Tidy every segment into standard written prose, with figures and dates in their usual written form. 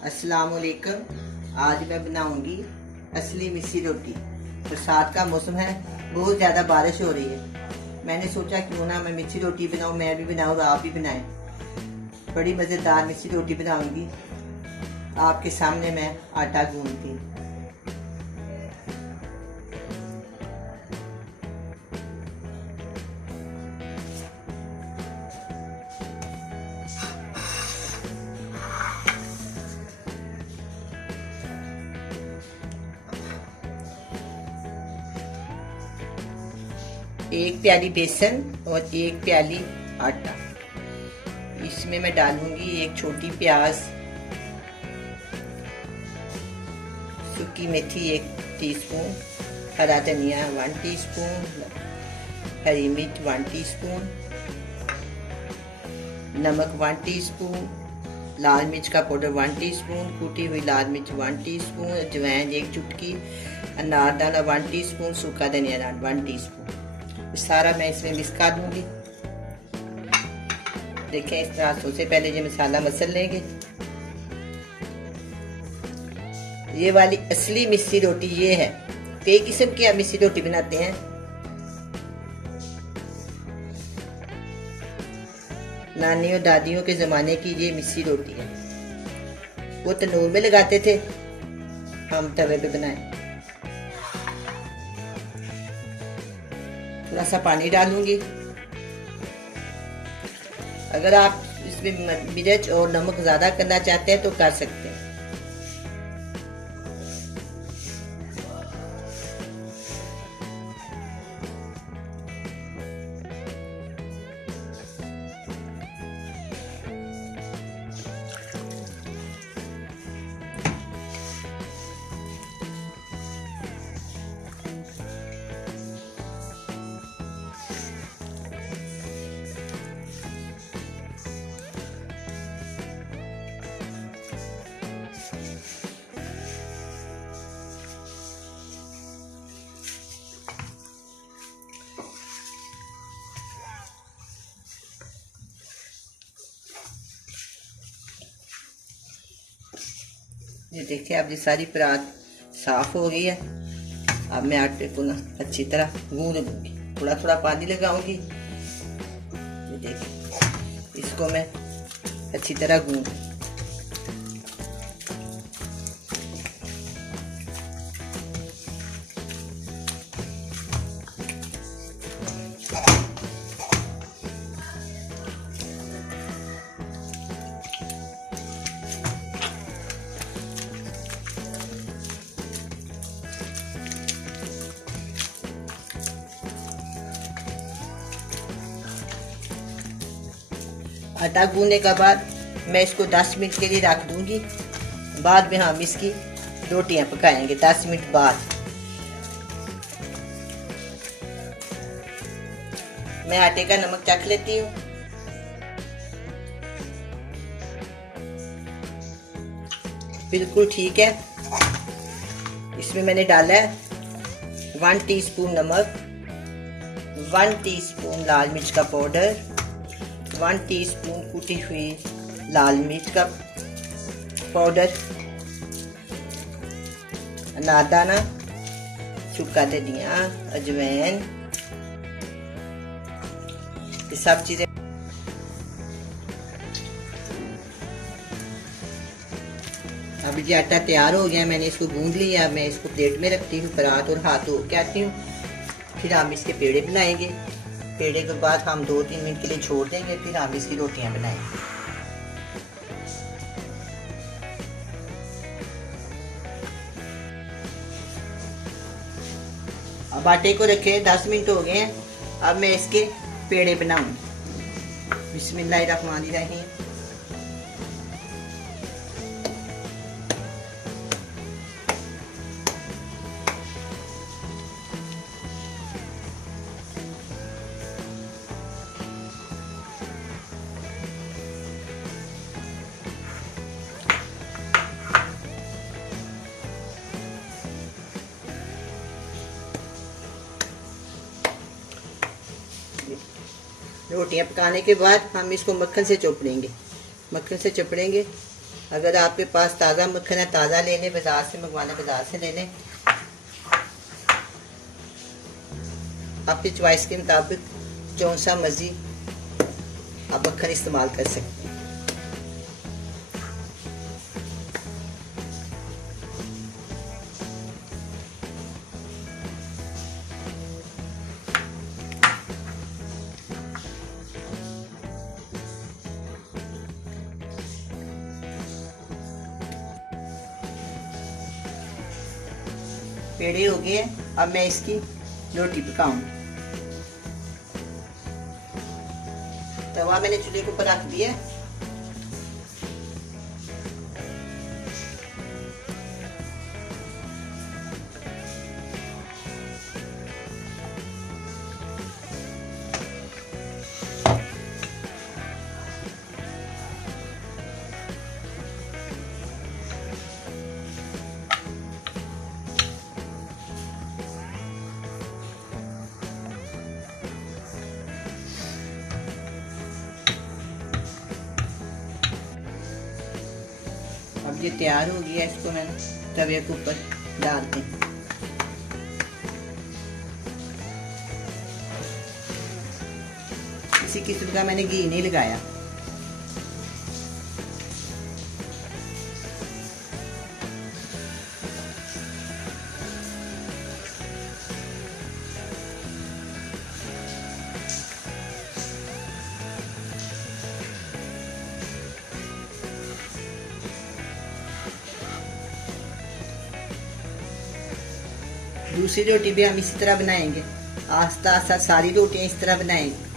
अस्सलाम वालेकुम। आज मैं बनाऊंगी असली मिस्सी रोटी। बरसात का मौसम है, बहुत ज़्यादा बारिश हो रही है। मैंने सोचा क्यों ना मैं मिस्सी रोटी बनाऊं, मैं भी बनाऊं और आप भी बनाएं। बड़ी मज़ेदार मिस्सी रोटी बनाऊंगी। आपके सामने मैं आटा गूंथती। एक प्याली बेसन और एक प्याली आटा। इसमें मैं डालूंगी एक छोटी प्याज, सूखी मेथी 1 टीस्पून, हरा धनिया 1 टीस्पून, हरी मिर्च 1 टीस्पून, नमक 1 टीस्पून, लाल मिर्च का पाउडर 1 टीस्पून, कूटी हुई लाल मिर्च 1 टीस्पून, अजवाइन 1 चुटकी, अनारदाना 1 टीस्पून, सूखा धनिया 1 टीस्पून। सारा मैं इसमें मिक्स कर दूंगी। देखें, इस तरह सबसे पहले ये मसाला मसल लेंगे। ये वाली असली मिस्सी रोटी ये है। कई किस्म की आप मिस्सी रोटी बनाते हैं। नानियों दादियों के जमाने की ये मिस्सी रोटी है। वो तंदूर में लगाते थे, हम तवे पे बनाए। थोड़ा सा पानी डालूंगी। अगर आप इसमें मिर्च और नमक ज़्यादा करना चाहते हैं तो कर सकते हैं। ये देखिए, अब ये सारी परात साफ हो गई है। अब मैं आटे को ना अच्छी तरह गूंद दूंगी। थोड़ा थोड़ा पानी लगाऊंगी। ये देखिए, इसको मैं अच्छी तरह गूंद। आटा गूंदने के बाद मैं इसको 10 मिनट के लिए रख दूंगी। बाद में हम इसकी रोटियां पकाएंगे 10 मिनट बाद। मैं आटे का नमक चख लेती हूँ। बिल्कुल ठीक है। इसमें मैंने डाला है 1 टीस्पून नमक, 1 टीस्पून लाल मिर्च का पाउडर, 1 टीस्पून कूटी हुई लाल मिर्च का पाउडर, अनारदाना, सूखा धनिया, अजवाइन, ये सब चीजें। अब ये आटा तैयार हो गया, मैंने इसको गूंद लिया। मैं इसको प्लेट में रखती हूँ, परात और हाथ धो के आती हूँ। फिर हम इसके पेड़े बनाएंगे। पेड़े के बाद हम 2-3 मिनट के लिए छोड़ देंगे, फिर हम इसकी रोटियां बनाएंगे। अब आटे को रखे 10 मिनट हो गए हैं। अब मैं इसके पेड़े बनाऊंगी। बिस्मिल्लाहिर्रहमानिर्रहीम। रोटियां पकाने के बाद हम इसको मक्खन से चोपड़ेंगे। मक्खन से चोपड़ेंगे अगर आपके पास ताज़ा मक्खन है ताज़ा ले लें, बाज़ार से मंगवाना बाज़ार से ले लें। अपनी चॉइस के मुताबिक जो सा मर्जी आप मक्खन इस्तेमाल कर सकते हैं। पेड़े हो गए हैं, अब मैं इसकी रोटी पकाऊंगी। तवा मैंने चूल्हे के ऊपर रख दिया। अब ये तैयार हो गया, इसको मैंने तवे के ऊपर डाल दें। किसी किस्म का मैंने घी नहीं लगाया। दूसरी रोटी भी हम इसी तरह बनाएंगे। आस्ता आस्ता सारी रोटियां इस तरह बनाएंगे।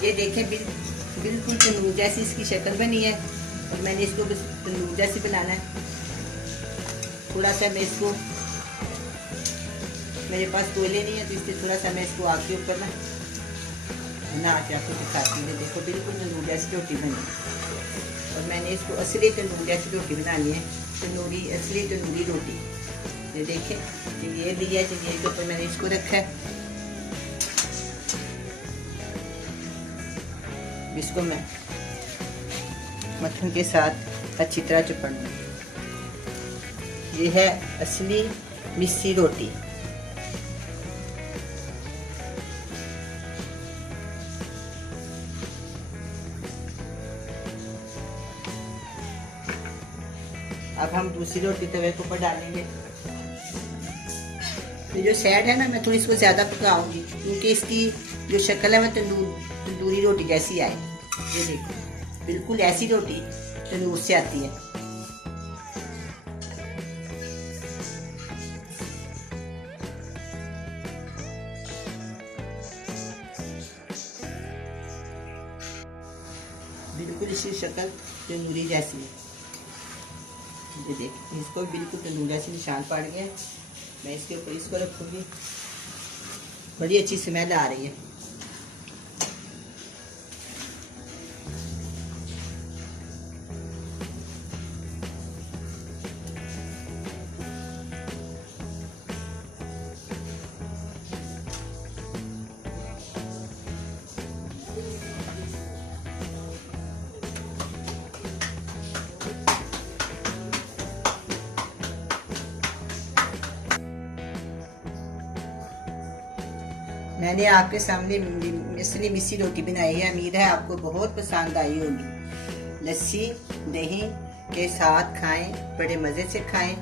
ये देखें बिल्कुल तंदूर जैसी इसकी शक्ल बनी है। और मैंने इसको तंदूर जैसी बनाना है। थोड़ा सा मैं इसको, मेरे पास कोयले नहीं है तो इसलिए थोड़ा सा मैं इसको आग के ऊपर ना बना के आपको दिखाती हूँ। देखो बिल्कुल तंदूर जैसी रोटी बनी। और मैंने इसको असली तंदूर जैसी रोटी बनानी है। तंदूरी असली तंदूरी रोटी। ये देखें ये लिया, चलिए के ऊपर मैंने इसको रखा है। इसको मैं मक्खन के साथ अच्छी तरह चिपड़ लूँ। ये है असली मिस्सी रोटी। अब हम दूसरी रोटी तवे के ऊपर डालेंगे। ये जो साइड है ना, मैं थोड़ी इसको ज़्यादा पकाऊंगी क्योंकि इसकी जो शक्ल है वह तंदूरी रोटी जैसी आए। ये देखो बिल्कुल ऐसी रोटी तंदूर से आती है। बिल्कुल इसी शक्ल तंदूरी जैसी है। ये देखिए इसको भी बिल्कुल तंदूर जैसे निशान पड़ गया। मैं इसके ऊपर इसको रखूँगी। बड़ी अच्छी स्मेल आ रही है। मैंने आपके सामने मिसरी मिस्सी रोटी बनाई है। उम्मीद है आपको बहुत पसंद आई होगी। लस्सी दही के साथ खाएं, बड़े मज़े से खाएं।